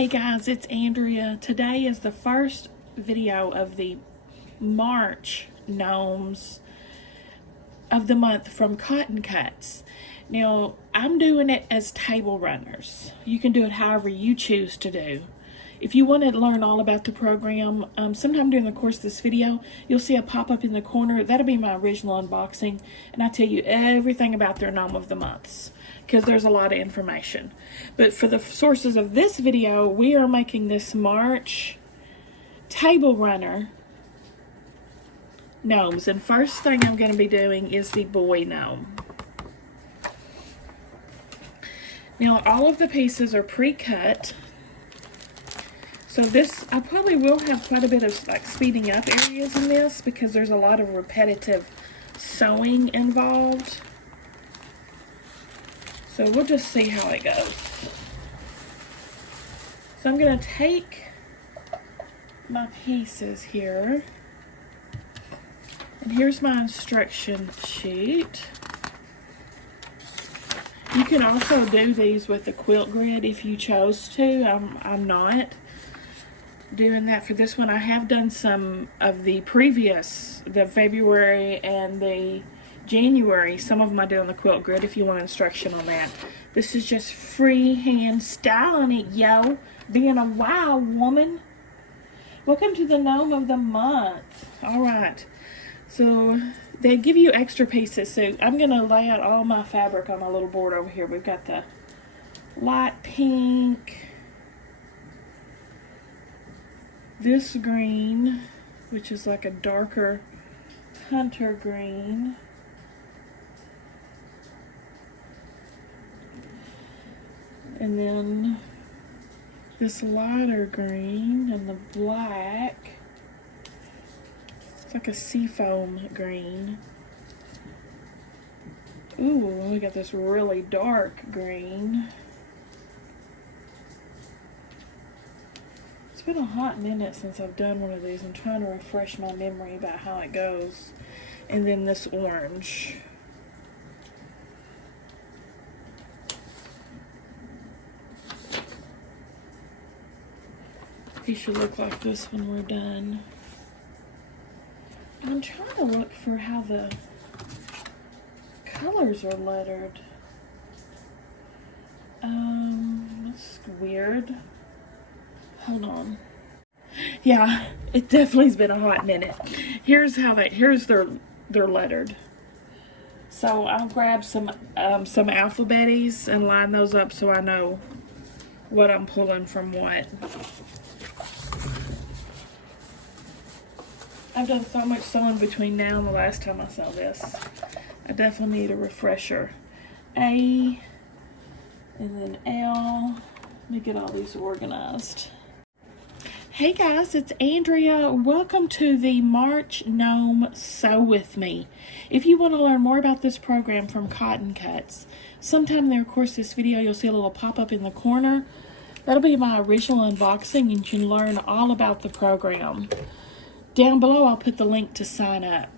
Hey guys, it's Andrea. Today is the first video of the March gnomes of the month from Cotton Cuts. Now, I'm doing it as table runners. You can do it however you choose to do. If you want to learn all about the program, sometime during the course of this video, you'll see a pop-up in the corner. That'll be my original unboxing, and I tell you everything about their gnome of the months, because there's a lot of information. But for the sources of this video, we are making this March table runner gnomes. And first thing I'm going to be doing is the boy gnome. Now, all of the pieces are pre-cut. So this, I probably will have quite a bit of like speeding up areas in this because there's a lot of repetitive sewing involved. So we'll just see how it goes. So I'm going to take my pieces here. And here's my instruction sheet. You can also do these with the quilt grid if you chose to. I'm not doing that for this one. I have done some of the previous, the February and the January. Some of them I did on the quilt grid if you want instruction on that. This is just freehand styling it, yo. Being a wild woman. Welcome to the gnome of the month. All right. So they give you extra pieces. So I'm going to lay out all my fabric on my little board over here. We've got the light pink, this green, which is like a darker hunter green, and then this lighter green and the black. It's like a seafoam green. Ooh, we got this really dark green. It's been a hot minute since I've done one of these. I'm trying to refresh my memory about how it goes. And then this orange. It should look like this when we're done. I'm trying to look for how the colors are lettered. That's weird. Hold on. Yeah, it definitely has been a hot minute. Here's how they're lettered. So I'll grab some alphabeties and line those up so I know what I'm pulling from what. I've done so much sewing between now and the last time I saw this. I definitely need a refresher. A and then L. Let me get all these organized. Hey guys, it's Andrea. Welcome to the March Gnome Sew With Me. If you want to learn more about this program from Cotton Cuts, sometime in the course of this video you'll see a little pop-up in the corner. That'll be my original unboxing and you can learn all about the program. Down below I'll put the link to sign up.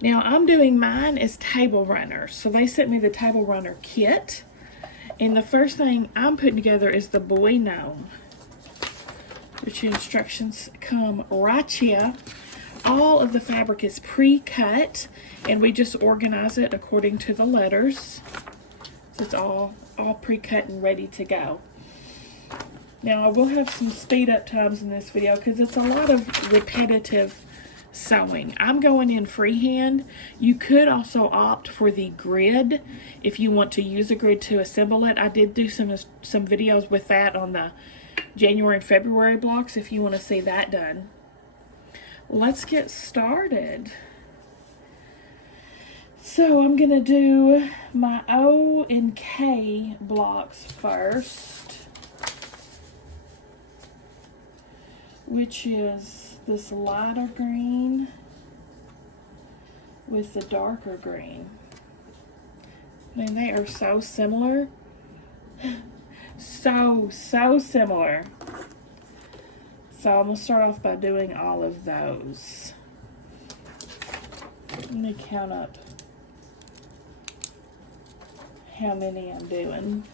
Now I'm doing mine as table runners. So they sent me the table runner kit. And the first thing I'm putting together is the boy gnome, which the instructions come right here. All of the fabric is pre-cut, and we just organize it according to the letters. So it's all pre-cut and ready to go. Now I will have some speed up times in this video because it's a lot of repetitive sewing. I'm going in freehand. You could also opt for the grid if you want to use a grid to assemble it. I did do some videos with that on the January and February blocks if you want to see that done. Let's get started. So I'm going to do my O and K blocks first, which is this lighter green with the darker green. I mean, they are so similar. So similar. So I'm going to start off by doing all of those. Let me count up how many I'm doing.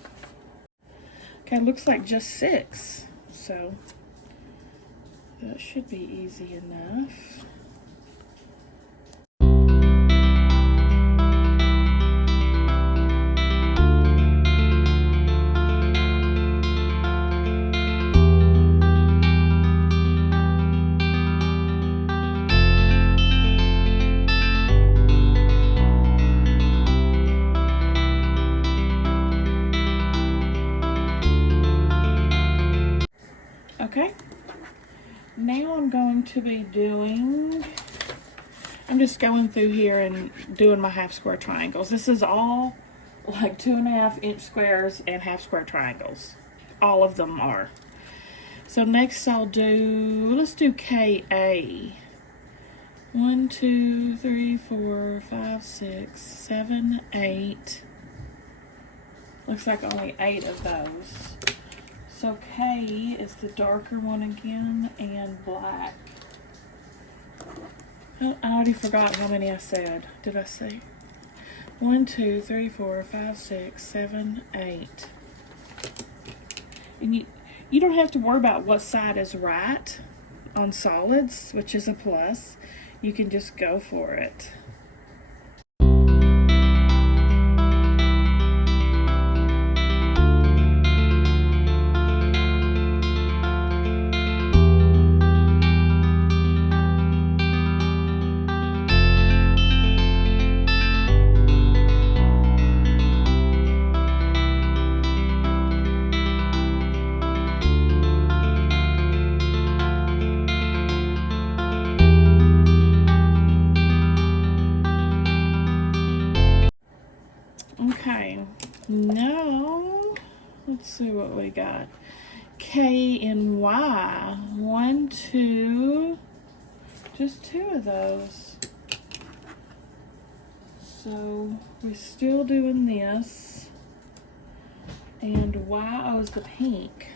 Okay, looks like just 6. So that should be easy enough. Okay, now I'm going to be I'm just going through here and doing my half square triangles. This is all like 2.5 inch squares and half square triangles. All of them are. So next let's do KA. 1, 2, 3, 4, 5, 6, 7, 8. Looks like only 8 of those. So K is the darker one again, and black. Oh, I already forgot how many I said. Did I say? 1, 2, 3, 4, 5, 6, 7, 8. And you don't have to worry about what side is right on solids, which is a plus. You can just go for it. Okay, now let's see what we got. K and Y. 1, 2, just 2 of those. So we're still doing this. And Y is the pink.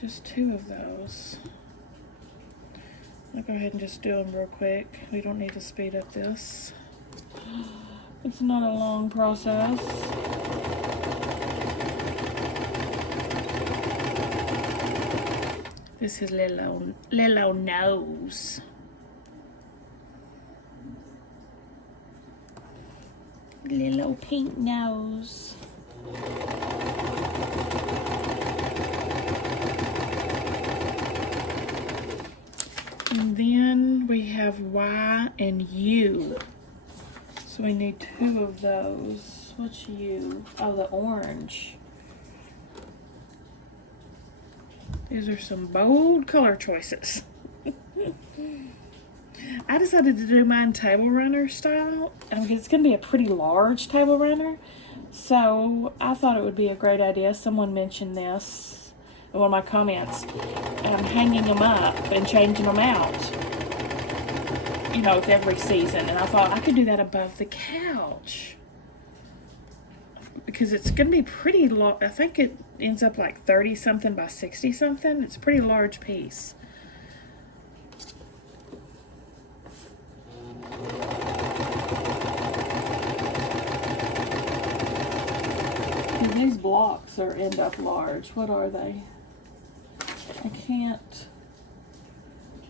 Just 2 of those. I'll go ahead and just do them real quick. We don't need to speed up this. It's not a long process. This is little nose. Little pink nose. And then we have Y and U. So we need 2 of those. What's U? Oh, the orange. These are some bold color choices. I decided to do mine table runner style because it's going to be a pretty large table runner. So I thought it would be a great idea. Someone mentioned this in one of my comments. Hanging them up and changing them out, you know, with every season. And I thought I could do that above the couch because it's going to be pretty long. I think it ends up like 30 something by 60 something. It's a pretty large piece. And these blocks end up large. What are they? I can't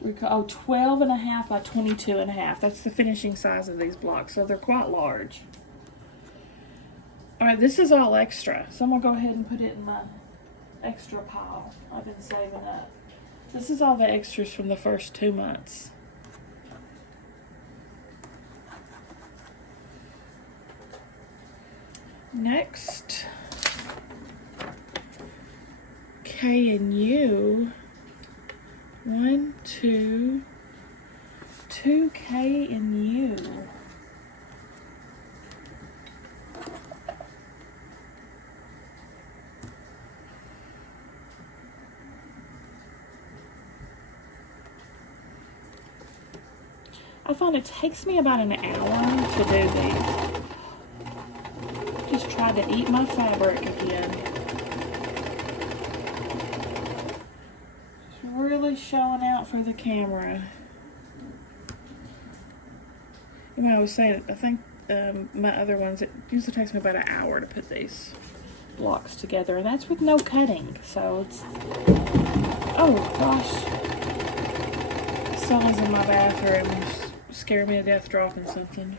recall. Oh, 12.5 by 22.5. That's the finishing size of these blocks, so they're quite large. All right, this is all extra, so I'm gonna go ahead and put it in my extra pile I've been saving up. This is all the extras from the first 2 months. Next, K and U. 1, 2, 2 K and U. I find it takes me about an hour to do these. Just tried to eat my fabric again. Just really showing out for the camera. You know, I was saying, I think my other ones, it usually takes me about an hour to put these. blocks together, and that's with no cutting. So it's, oh gosh, someone's in my bathroom, scare me to death dropping something.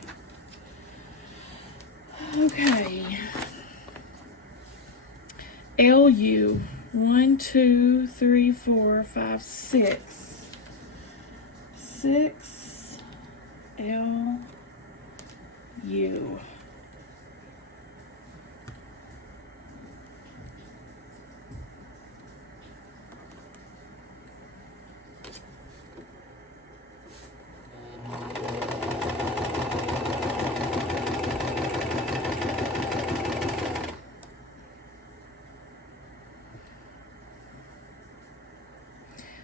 Okay, LU 1 2 3 4 5 6 6 LU.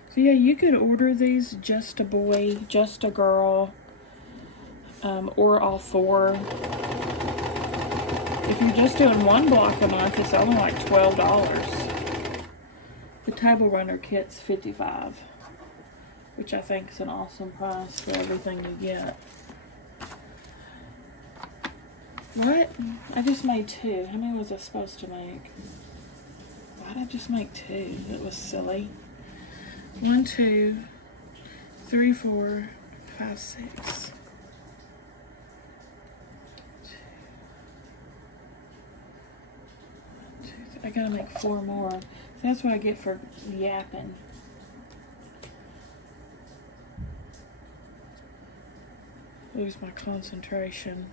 So yeah, you could order these just a boy, just a girl, or all four. If you're just doing one block a month, it's only like $12. The table runner kit's $55, which I think is an awesome price for everything you get. What? I just made 2. How many was I supposed to make? Why did I just make 2? That was silly. 1 2 3 4 5 6. I gotta make 4 more. So that's what I get for yapping. Lose my concentration.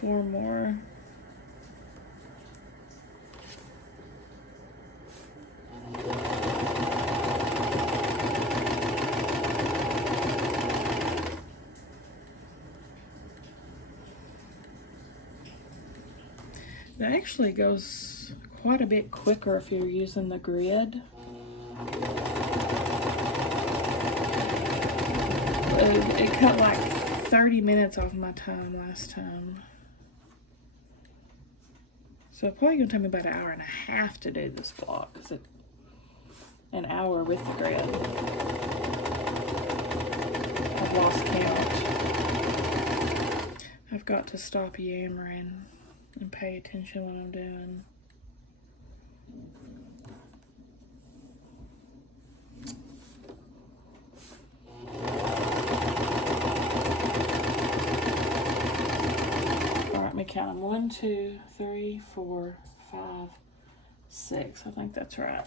4 more. It actually goes quite a bit quicker if you're using the grid. It cut like 30 minutes off my time last time. So it's probably gonna take me about an hour and a half to do this block, because it's an hour with the grid. I've lost count. I've got to stop yammering and pay attention what I'm doing. All right, let me count them. 1 2 3 4 5 6. I think that's right.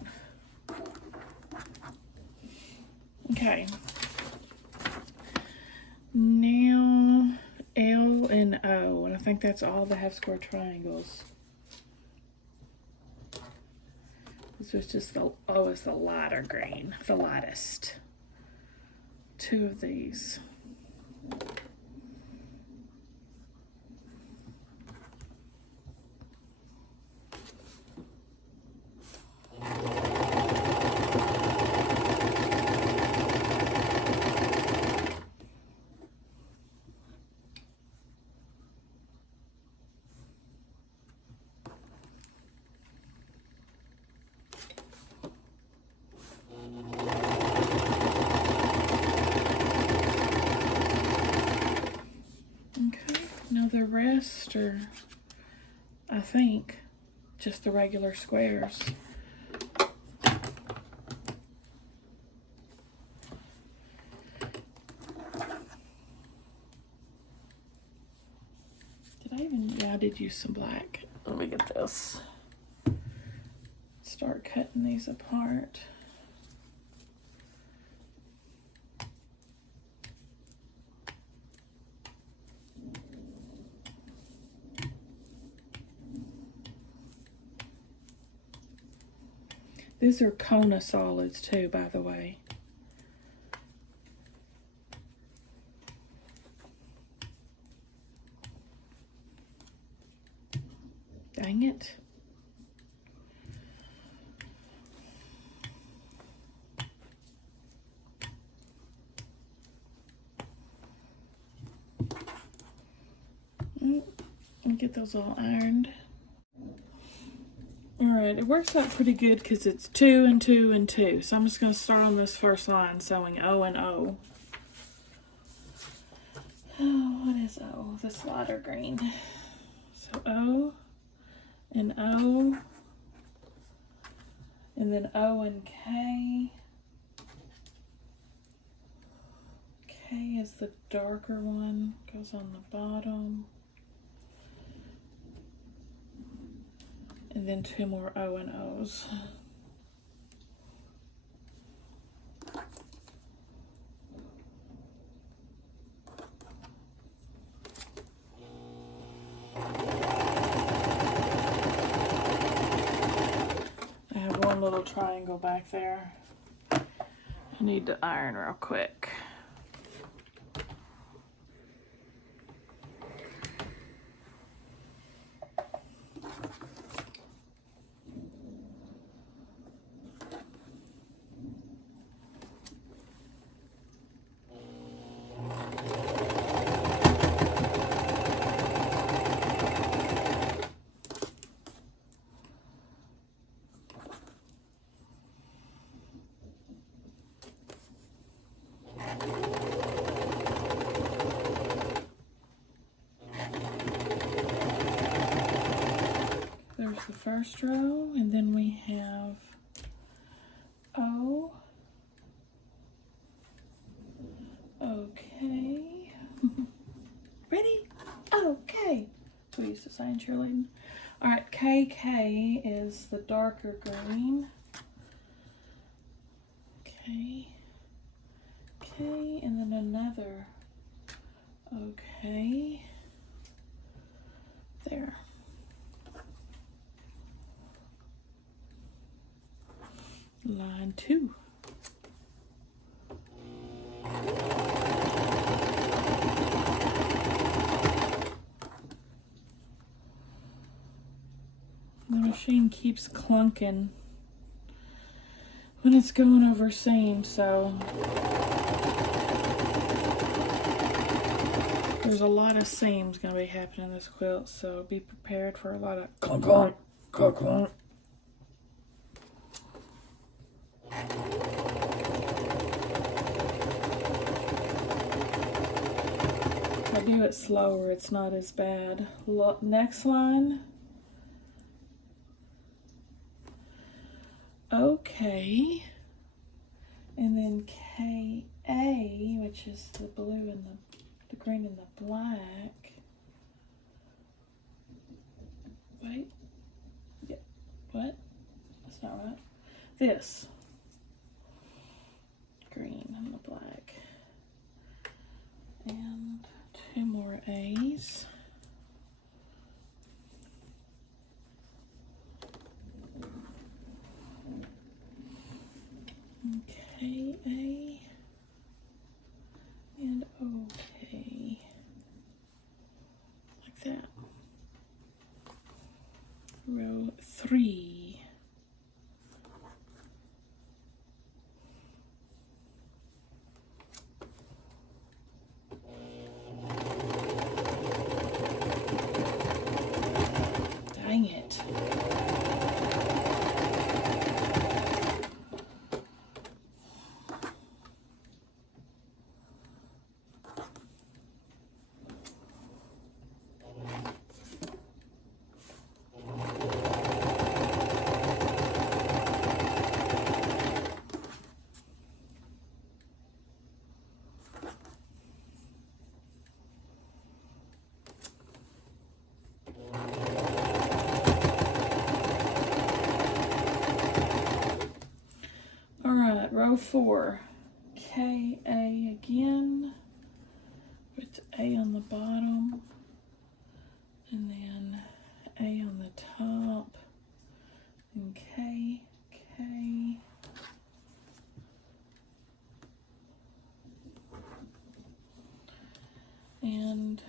Okay. Now L and O, and I think that's all the half square triangles. This was just the O is the lighter green, the lightest. 2 of these. The rest are, I think, just the regular squares. Did I even? Yeah, I did use some black. Let me get this. Start cutting these apart. These are Kona solids too, by the way. Dang it. Let me get those all ironed. Alright, it works out pretty good because it's 2 and 2 and 2. So I'm just going to start on this first line sewing O and O. Oh, what is O? This lighter green. So O and O, and then O and K. K is the darker one, goes on the bottom. And then 2 more O and O's. I have one little triangle back there. I need to iron real quick. There's the first row, and then we have O, okay, ready, okay, we used to say in cheerleading. All right, KK is the darker green, okay, K, and then another, okay, there. Line 2. The machine keeps clunking when it's going over seams, so there's a lot of seams going to be happening in this quilt, so be prepared for a lot of clunk, clunk, clunk, clunk. If I do it slower, it's not as bad. Next line. Okay. And then KA, which is the blue and the green and the black. Wait. Yeah. What? That's not right. This. Green and the black. And 2 more A's. Okay, A and okay. Like that. Row 3. Dang it. Row 4, KA again, with A on the bottom, and then A on the top, and K, K, and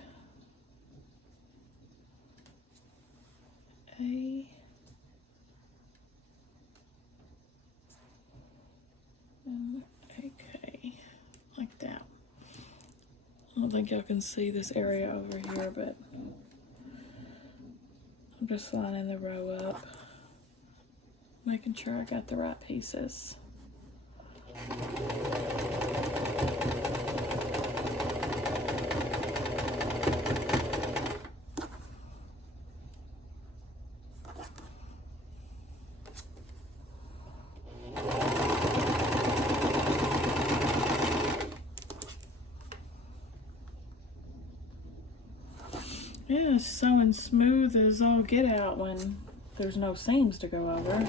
A, and AK, like that. I don't think y'all can see this area over here, but I'm just lining the row up, making sure I got the right pieces. Yeah, it's sewing smooth as all get out when there's no seams to go over.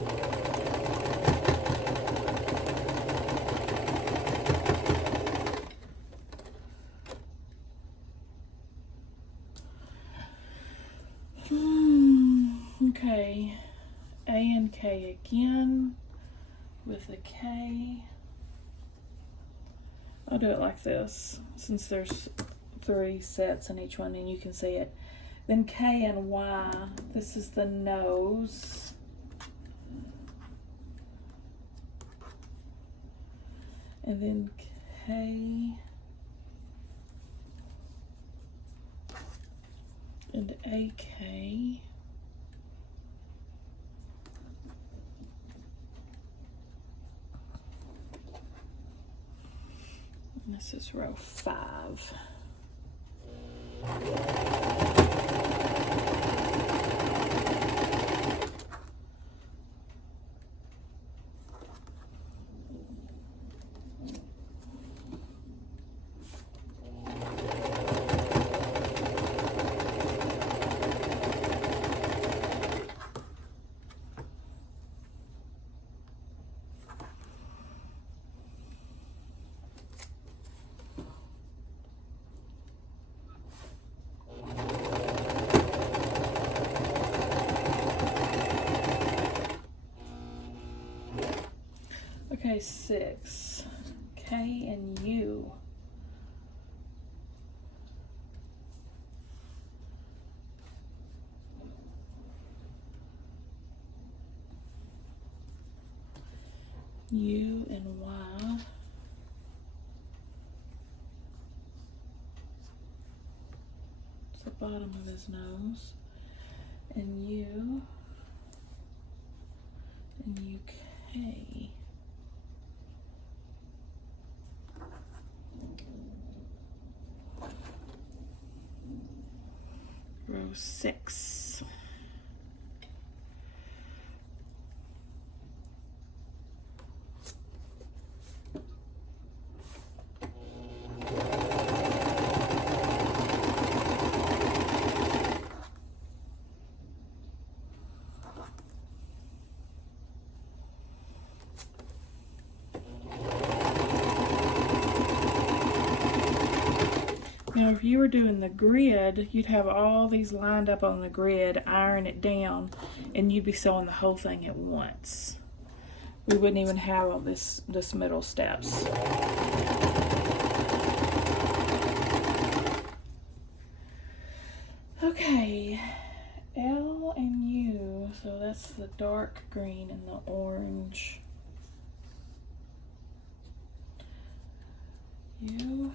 Okay, A and K again with a K. I'll do it like this since there's 3 sets in each one and you can see it. Then K and Y, this is the nose. And then K and AK. And this is row 5. Okay, 6. K and U. U and Y. It's the bottom of his nose. And U and UK. Row 6. Now, if you were doing the grid, you'd have all these lined up on the grid, iron it down, and you'd be sewing the whole thing at once. We wouldn't even have all this middle steps. Okay, L and U, so that's the dark green and the orange. U.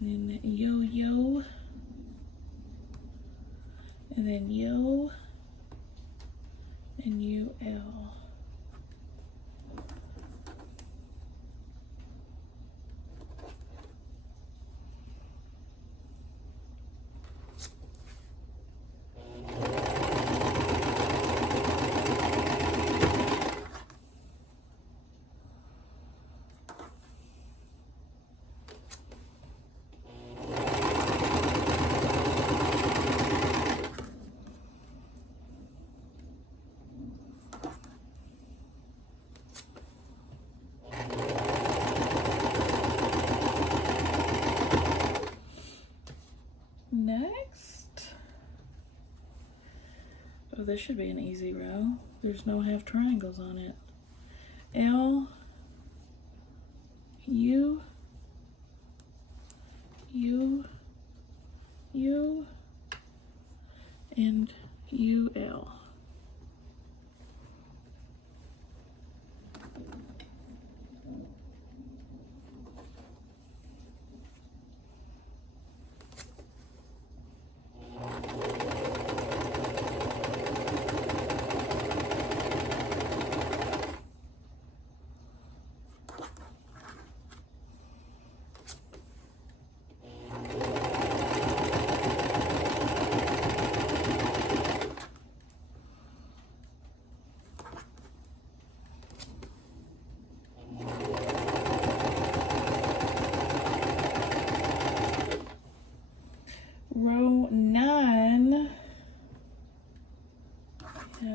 And then yo-yo, and then yo, and UL. Next, oh, this should be an easy row. There's no half triangles on it. L, U, U, U, and UL.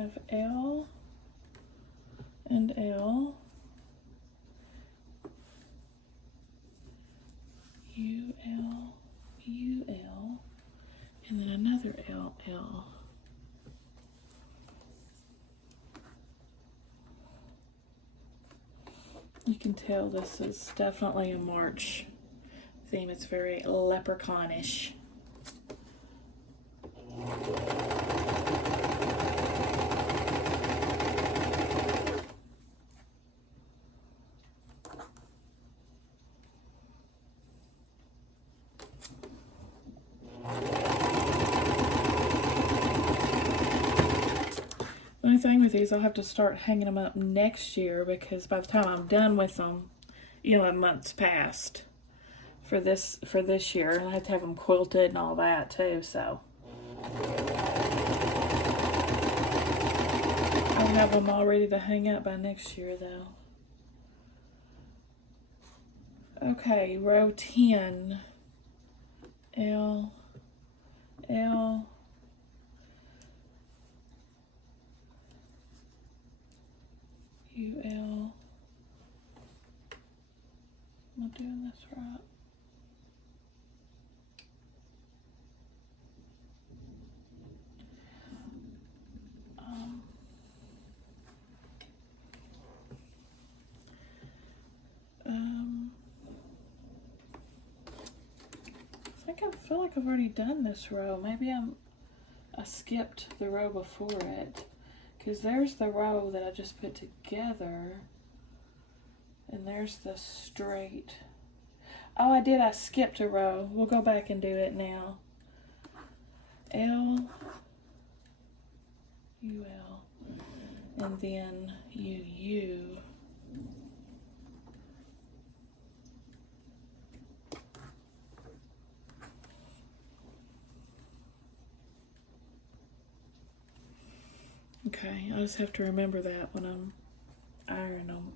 have L and L, U, L, U, L, and then another L, L. You can tell this is definitely a March theme. It's very leprechaunish. The only thing with these, I'll have to start hanging them up next year, because by the time I'm done with them, you know, a month's passed for this year, and I have to have them quilted and all that too. So I'll have them all ready to hang up by next year, though. Okay, row 10. L, L, UL. Am I doing this right? I feel like I've already done this row. Maybe I skipped the row before it, because there's the row that I just put together, and there's the straight. Oh, I did. I skipped a row. We'll go back and do it now. L, U, L, and then U, U. Okay, I just have to remember that when I'm ironing them.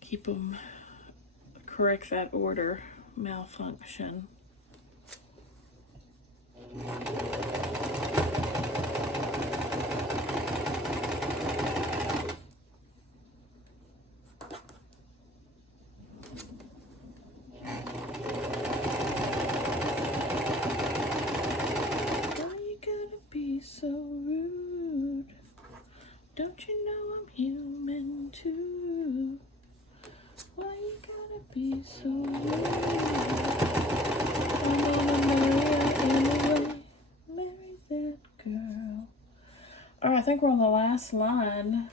Keep them, correct that order malfunction. So rude. Don't you know I'm human too? Why you gotta be so rude? I'm gonna marry her anyway. Marry that girl. Alright, I think we're on the last line.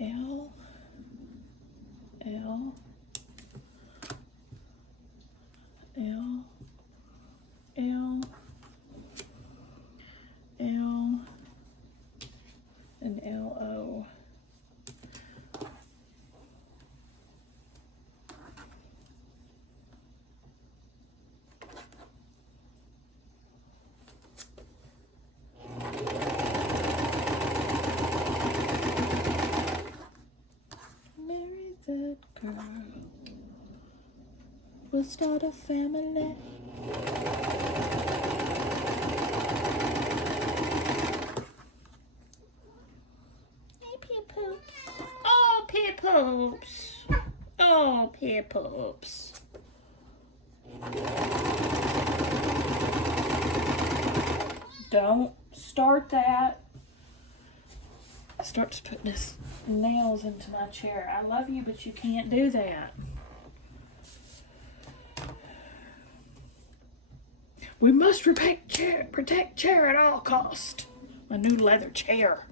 L, L, L, L, L, and L-O. Marry that girl. We'll start a family. Oh, pear poops. Oh, pear poops. Don't start that. Starts putting his nails into my chair. I love you, but you can't do that. We must protect chair at all cost. My new leather chair.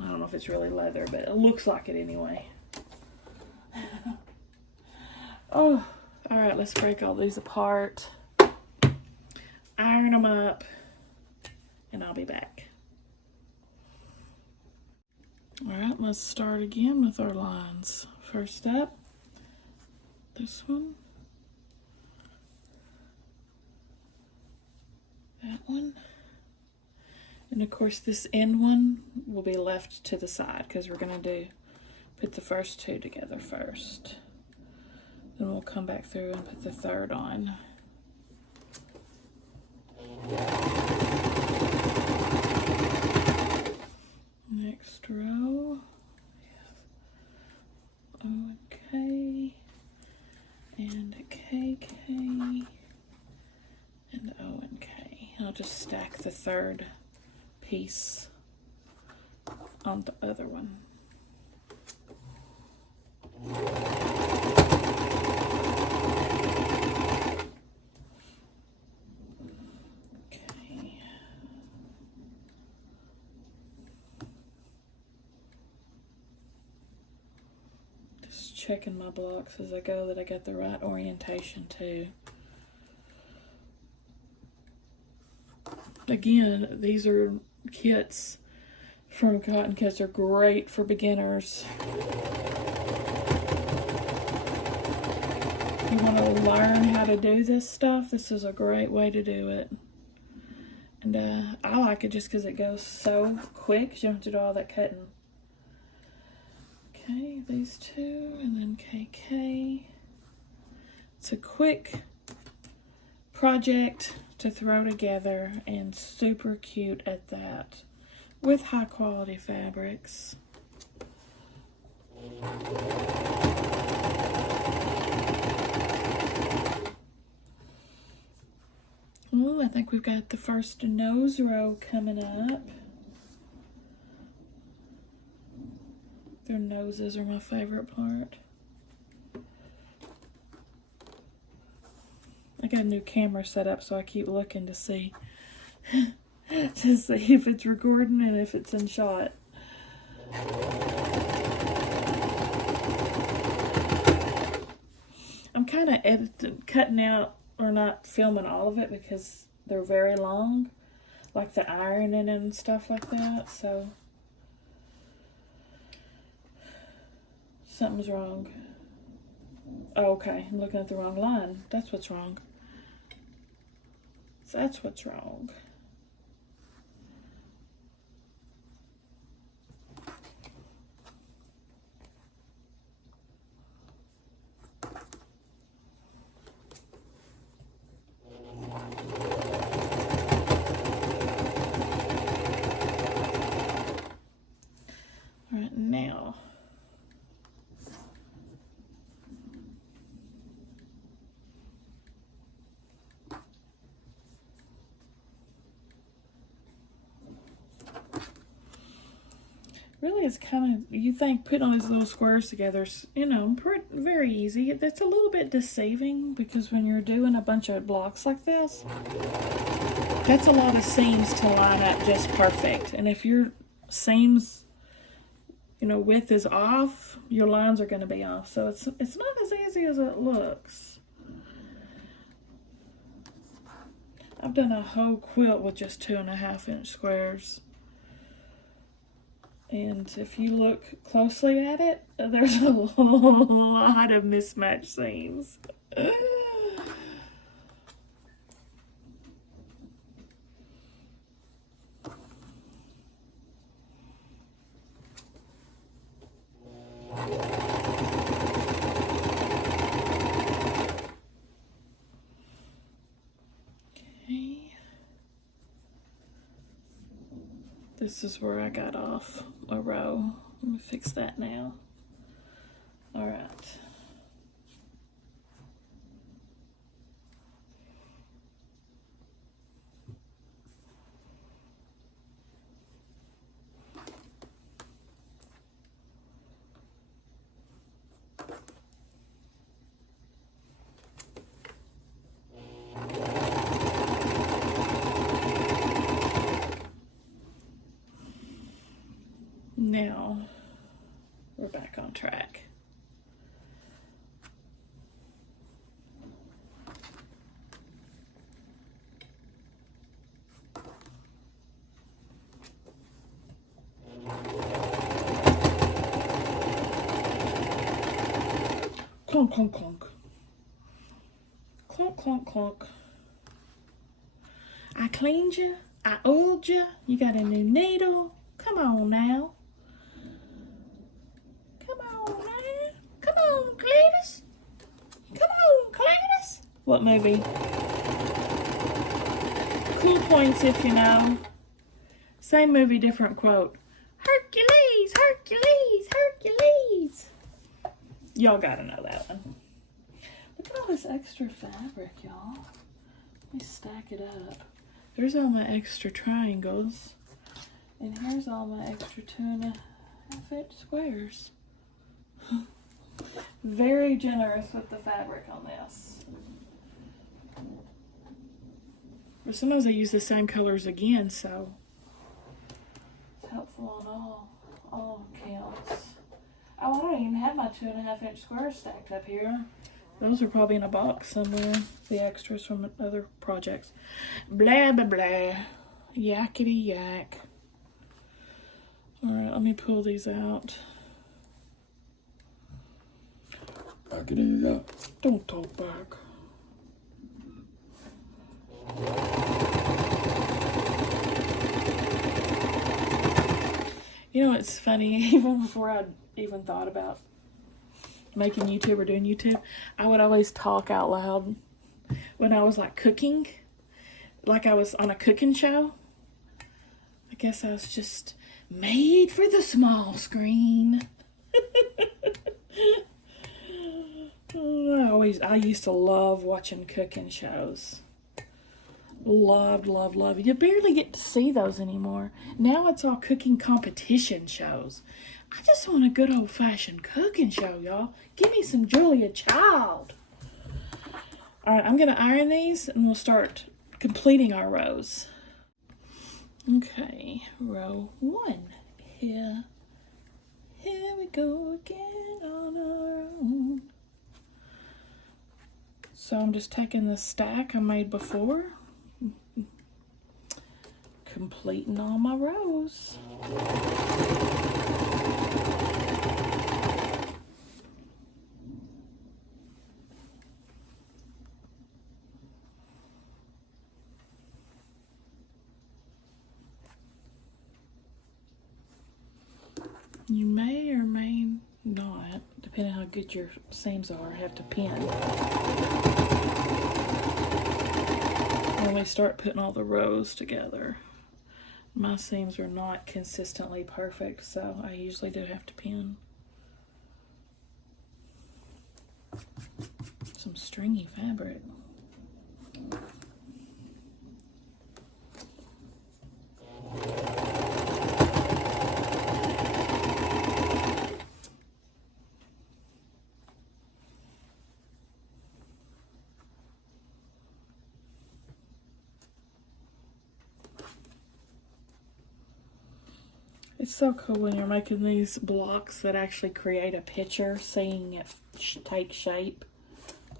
I don't know if it's really leather, but it looks like it anyway. Oh, all right, let's break all these apart. Iron them up, and I'll be back. All right, let's start again with our lines. First up, this one. That one. And of course this end one will be left to the side, because we're going to put the first two together first. Then we'll come back through and put the third on. Next row, O and K, and KK, and O and K. I'll just stack the third piece on the other one. Okay. Just checking my blocks as I go that I got the right orientation too. Again, these are kits from Cotton Kits are great for beginners. If you want to learn how to do this stuff, this is a great way to do it. And I like it just because it goes so quick. You don't have to do all that cutting. Okay, these two, and then KK. It's a quick project to throw together and super cute at that with high quality fabrics. Oh, I think we've got the first nose row coming up. Their noses are my favorite part. I got a new camera set up, so I keep looking to see if it's recording and if it's in shot. I'm kind of cutting out or not filming all of it because they're very long, like the ironing and stuff like that. So something's wrong. Oh, okay, I'm looking at the wrong line. That's what's wrong. That's what's wrong. All right, now really it's kind of, you think putting all these little squares together is, you know, very easy. That's a little bit deceiving because when you're doing a bunch of blocks like this, that's a lot of seams to line up just perfect. And if your seams, you know, width is off, your lines are going to be off. So it's not as easy as it looks. I've done a whole quilt with just 2.5-inch squares. And if you look closely at it, there's a lot of mismatched seams. This is where I got off a row. Let me fix that now. All right. Now, we're back on track. Clunk, clunk, clunk. Clunk, clunk, clunk. I cleaned you. I oiled you. You got a new needle. Come on now. Come on, Cletus. Come on, Cletus. What movie? Cool points if you know. Same movie, different quote. Hercules, Hercules, Hercules. Y'all gotta know that one. Look at all this extra fabric, y'all. Let me stack it up. There's all my extra triangles. And here's all my extra 2.5-inch squares. Very generous with the fabric on this. But sometimes I use the same colors again, so it's helpful on all counts. Oh, I don't even have my 2.5-inch squares stacked up here. Those are probably in a box somewhere. The extras from other projects. Blah, blah, blah. Yakety yak. Alright, let me pull these out. Yakety yak. Don't talk back. You know, it's funny, even before I even thought about making YouTube or doing YouTube, I would always talk out loud when I was like cooking, like I was on a cooking show. I guess I was just made for the small screen. I used to love watching cooking shows. Loved, loved, loved. You barely get to see those anymore. Now it's all cooking competition shows. I just want a good old-fashioned cooking show, y'all. Give me some Julia Child. All right, I'm going to iron these, and we'll start completing our rows. Okay, row 1. Here we go again on our own. So I'm just taking the stack I made before, completing all my rows. You may or may not, depending on how good your seams are, have to pin. When we start putting all the rows together, my seams are not consistently perfect, so I usually do have to pin. Some stringy fabric. It's so cool when you're making these blocks that actually create a picture, seeing it take shape.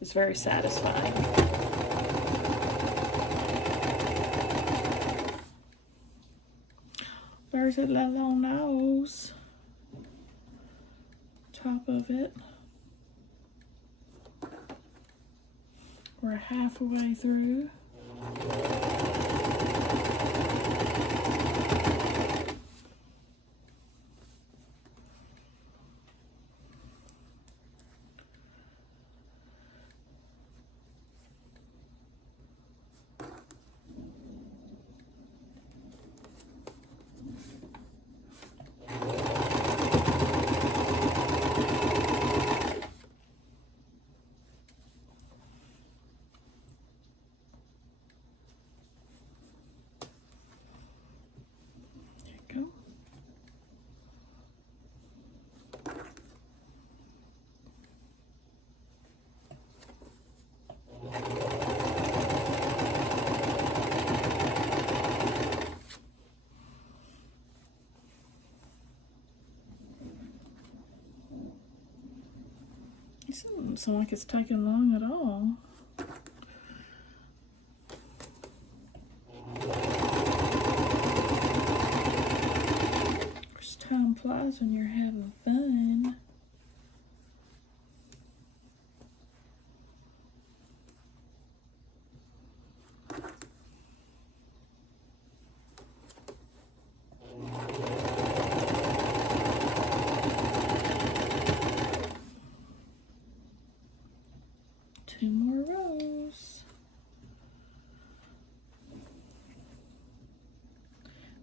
It's very satisfying. There's a little nose. Top of it. We're halfway through. It doesn't sound like it's taking long at all. Of course, time flies when you're having fun. Two more rows.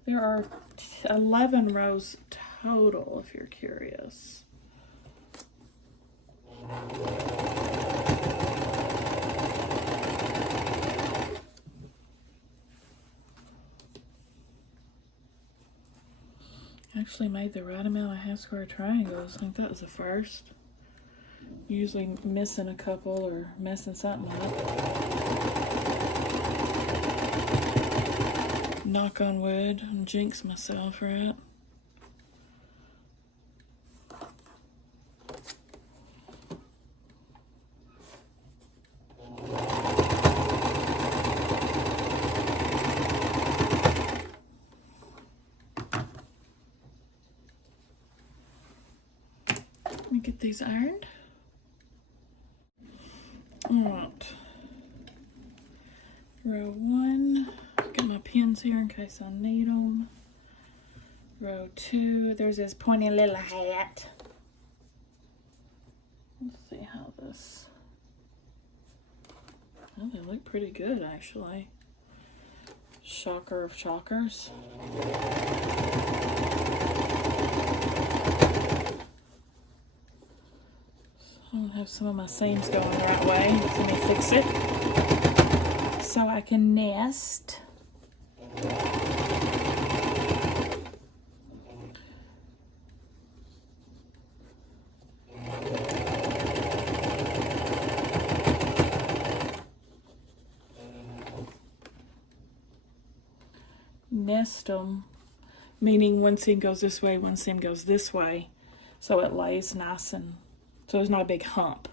There are 11 rows total, if you're curious. Actually made the right amount of half square triangles. I think that was the first. Usually missing a couple or messing something up. Knock on wood and jinx myself, right? Let me get these ironed. Alright. Row 1. Got my pins here in case I need them. Row 2. There's this pointy little hat. Let's see how this... Oh, they look pretty good, actually. Shocker of shockers. I don't have some of my seams going the right way. Let me fix it so I can nest. Nest them, meaning one seam goes this way, one seam goes this way, so it lays nice and so there's not a big hump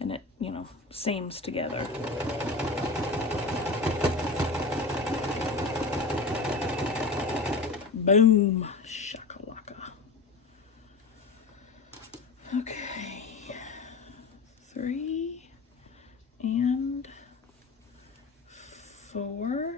and it, you know, seams together. Boom, shakalaka. Okay, 3 and 4.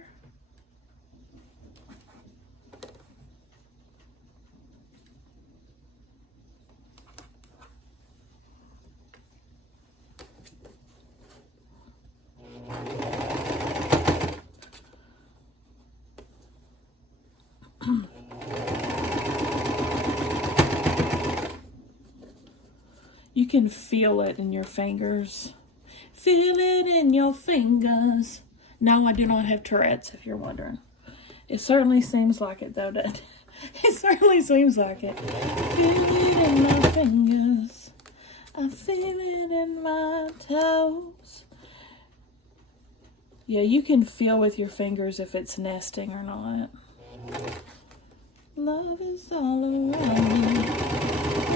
You can feel it in your fingers. Feel it in your fingers. No, I do not have Tourette's, if you're wondering. It certainly seems like it, though, doesn't it? It certainly seems like it. Feel it in my fingers. I feel it in my toes. Yeah, you can feel with your fingers if it's nesting or not. Love is all around me.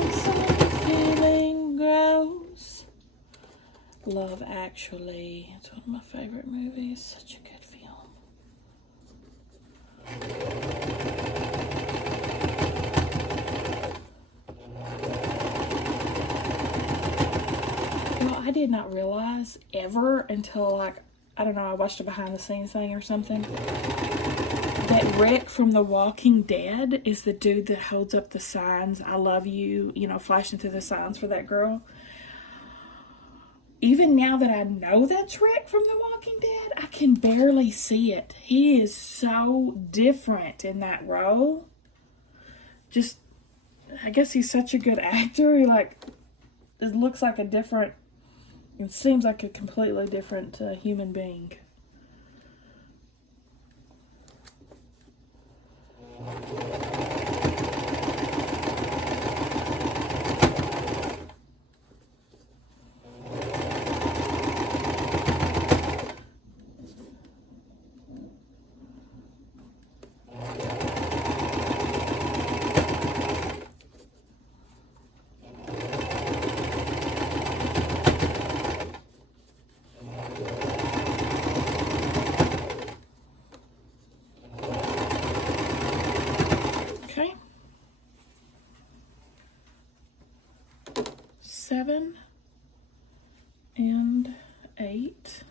Inside the feeling grows. Love Actually. It's one of my favorite movies. Such a good film. Well, I did not realize ever until, like, I don't know, I watched a behind the scenes thing or something, that Rick from The Walking Dead is the dude that holds up the signs, I love you, you know, flashing through the signs for that girl. Even now that I know that's Rick from The Walking Dead, I can barely see it. He is so different in that role. Just, I guess he's such a good actor. He, like, it looks like a different, it seems like a completely different human being. Okay. 7 and 8.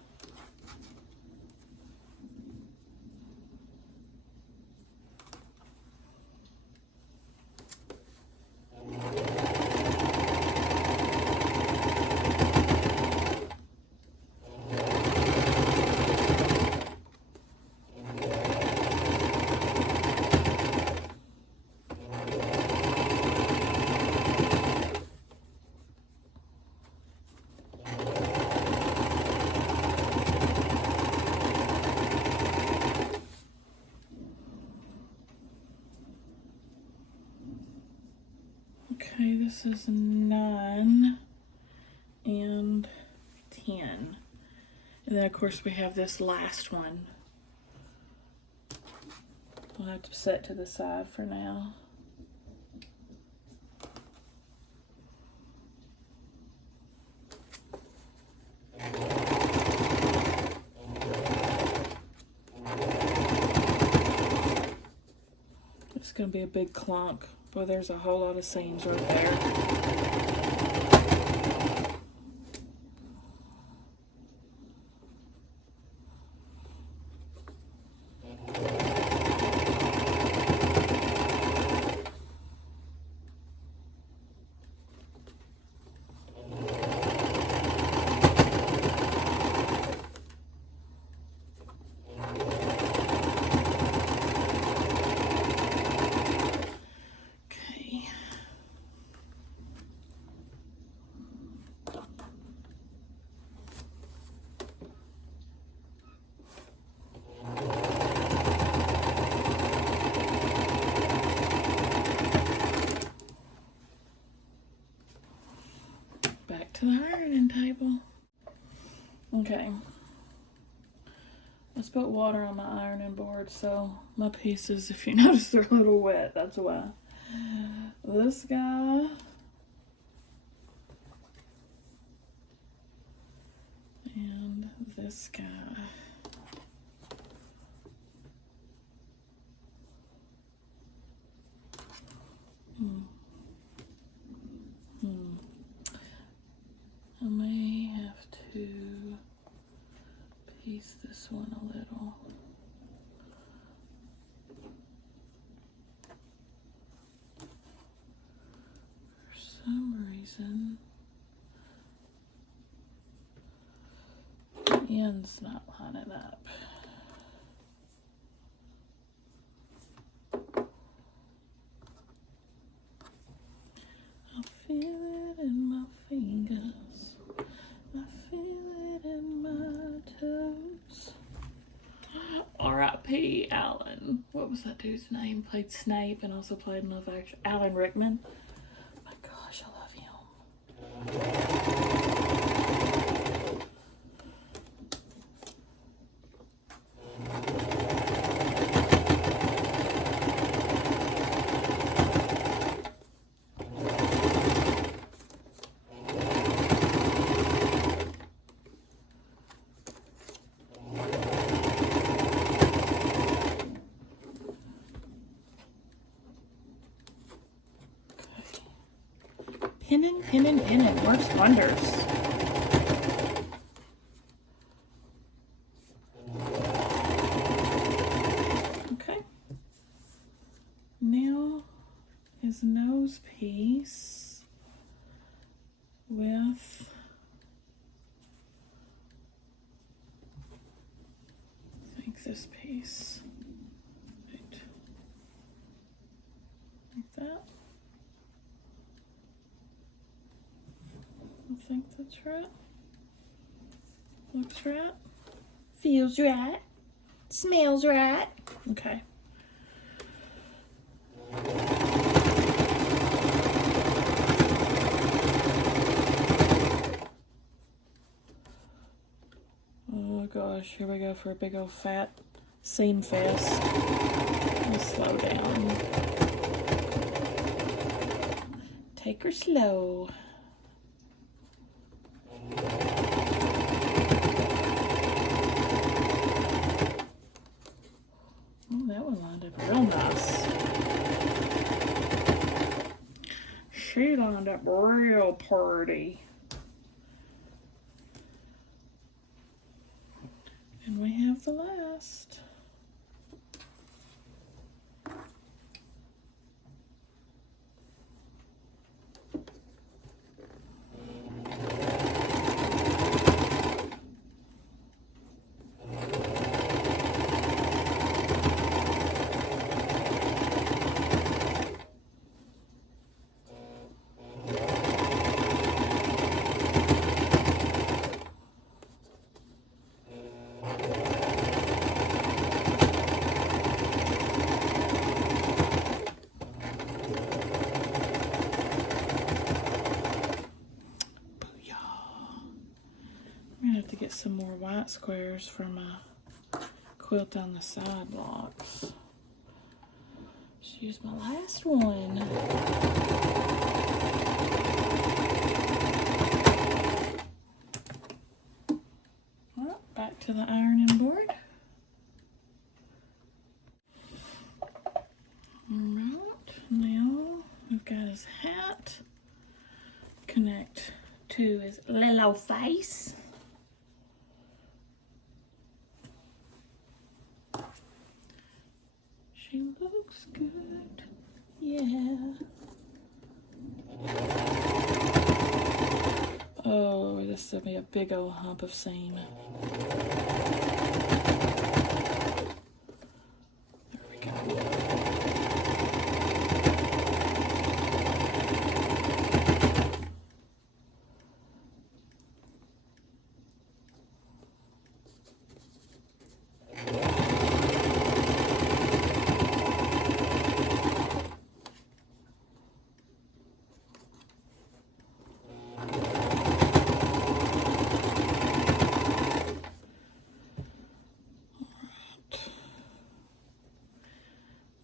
This is 9 and 10. And then of course we have this last one. I'll have to set to the side for now. It's going to be a big clunk. Boy, there's a whole lot of seams right there. To the ironing table. Okay. Let's put water on my ironing board so my pieces, if you notice, they're a little wet. That's why. This guy. And this guy. I may have to piece this one a little. For some reason, the end's not lining up. I feel it in my fingers. I feel it in my toes. R.I.P. Alan. What was that dude's name? Played Snape and also played in Love Actually. Alan Rickman. Oh my gosh, I love him. Pinning works wonders. Okay. Now his nose piece with I think this piece. Right. Like that. I think that's right. Looks right. Feels right. Smells right. Okay. Oh gosh, here we go for a big old fat seam fest. Let's slow down. Take her slow. Oh, that one lined up real nice. She lined up real pretty. And we have the last. have to get some more white squares for my quilt on the side blocks. Let's use my last one. Well, back to the ironing board. Alright, now we've got his hat. Connect to his little face. She looks good. Yeah. Oh, this will be a big old hump of seam. There we go.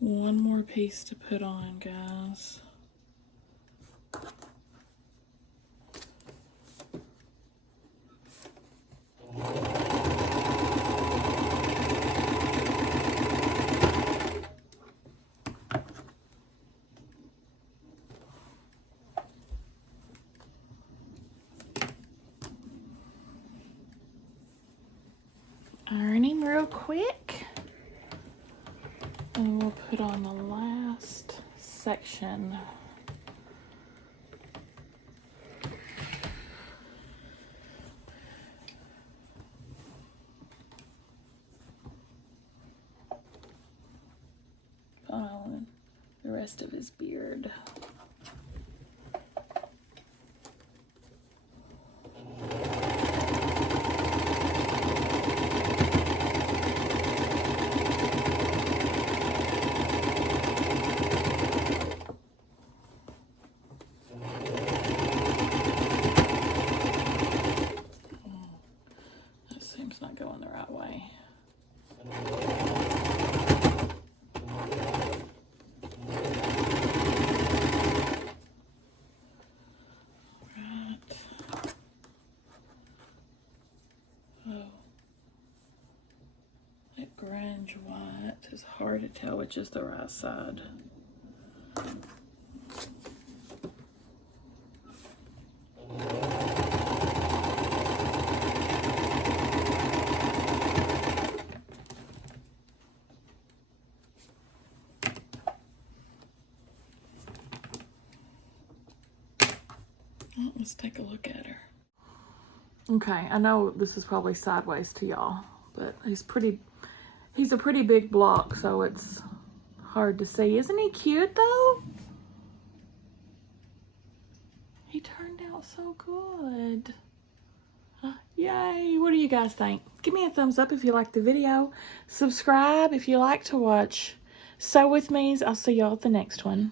One more piece to put on, guys. Iron him real quick. And we'll put on the last section. On the rest of his beard. Not going the right way. Right. Oh, that grunge white is hard to tell which is the right side. Let's take a look at her. Okay, I know this is probably sideways to y'all, but he's a pretty big block, so it's hard to see. Isn't he cute though? He turned out so good. Yay, what do you guys think? Give me a thumbs up if you liked the video. Subscribe if you like to watch Sew With Me's. I'll see y'all at the next one.